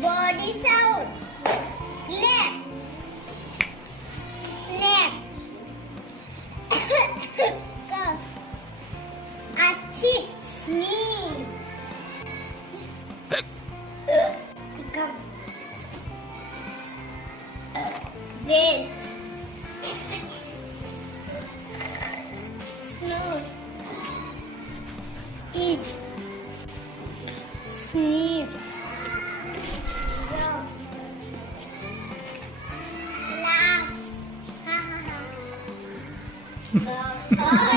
Body sound. Left. Snap. Cuff. Achik. Sneeze. Cup. Wait. Snore. Eat. Sneeze. Laugh. Ha ha ha.